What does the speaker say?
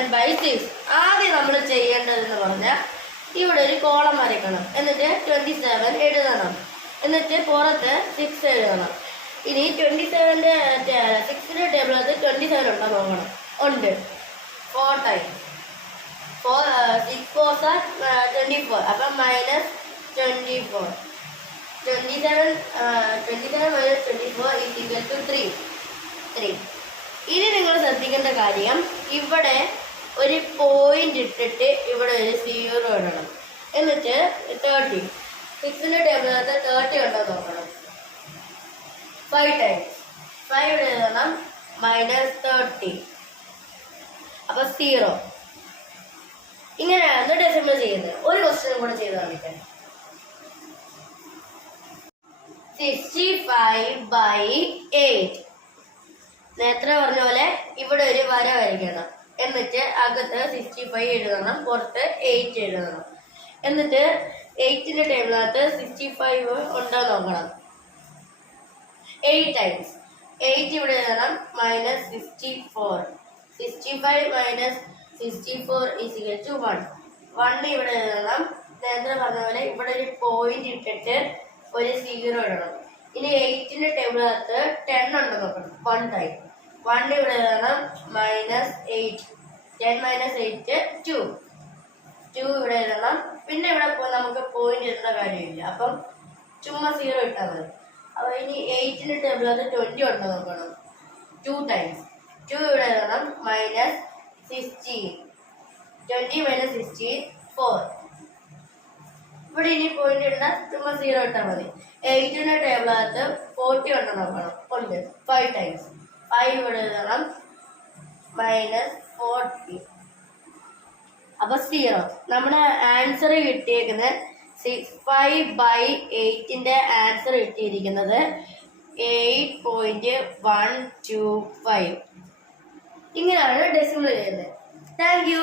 27/6. ആദ്യം നമ്മൾ ചെയ്യേണ്ടതെന്ന് പറഞ്ഞാൽ ഇവിടെ ഒരു കോളം വരയ്ക്കണം, എന്നിട്ട് 27 എഴുതണം, എന്നിട്ട് പുറത്ത് 6 എഴുതണം. ഇനി 27ന്റെ 6ന്റെ ടേബിളകത്ത് 27 ഉണ്ടോ നോക്കണം. ഉണ്ട്. 4 ടൈംസ് 6 4 24. അപ്പം -24. 27 -24 3. ഇനി നിങ്ങൾ ശ്രദ്ധിക്കേണ്ട കാര്യം, ഇവിടെ ഒരു പോയിന്റ് ഇട്ടിട്ട് ഇവിടെ ഒരു 0 ഇടണം, എന്നിട്ട് 30. 6ന്റെ ടേബിളിനകത്ത് 30 ഉണ്ടോ നോക്കണം. 5 ടൈംസ് 5 എഴുതണം, -30. അപ്പൊ 0. ഇങ്ങനെയാണ് ഡെസിമൽ ചെയ്യുന്നത്. ഒരു ക്വസ്റ്റ്യൻ കൂടെ ചെയ്ത് കാണിക്കാൻ. 65/8. നേരത്തെ പറഞ്ഞ പോലെ ഇവിടെ ഒരു വര വരയ്ക്കണം, എന്നിട്ട് അകത്ത് 65 എഴുതണം, പുറത്ത് 8 എഴുതണം, എന്നിട്ട് 8ന്റെ ടേബിളിനകത്ത് 65 ഉണ്ടോ നോക്കണം. 8 ടൈംസ് 8 ഇവിടെ എഴുതണം, -64. 65 -64 = 1. 1 ഇവിടെ എഴുതണം. നേരത്തെ പറഞ്ഞ പോലെ ഇവിടെ ഒരു പോയിന്റ് ഇട്ടിട്ട് ഒരു 0 ഇടണം. ഇനി 8ന്റെ ടേബിളിനകത്ത് 10 ഉണ്ടോ നോക്കണം. 1 ടൈം 1 ഇവിടെ എഴുതണം, -8. 10 - 8 2 ഇവിടെ എഴുതണം. പിന്നെ ഇവിടെ നമുക്ക് പോയിന്റ് ഇടേണ്ട കാര്യമില്ല, അപ്പം ചുമ്മാ 0 ഇട്ടാൽ മതി. അപ്പൊ ഇനി 8ന്റെ ടേബിളിനകത്ത് 20 ഉണ്ടോ നോക്കണം. 2 ടൈംസ് 2 ഇവിടെ എഴുതണം, -16. 20 - 16 4. ഇവിടെ ഇനി പോയിന്റ് ഇടണ്ട, ചുമ്മാ 0 ഇട്ടാൽ മതി. 8ന്റെ ടേബിളിനകത്ത് 40 ഉണ്ടോ നോക്കണം. ഉണ്ട്. 5 ടൈംസ് 5 ഇവിടെ എഴുതണം, -40. അപ്പൊ 0. നമ്മുടെ ആൻസർ കിട്ടിയേക്കുന്നത് 65/8ന്റെ ആൻസർ കിട്ടിയിരിക്കുന്നത് 8.125. ഇങ്ങനെയാണ് ഡെസിമൽ ചെയ്യുന്നത്. Thank you.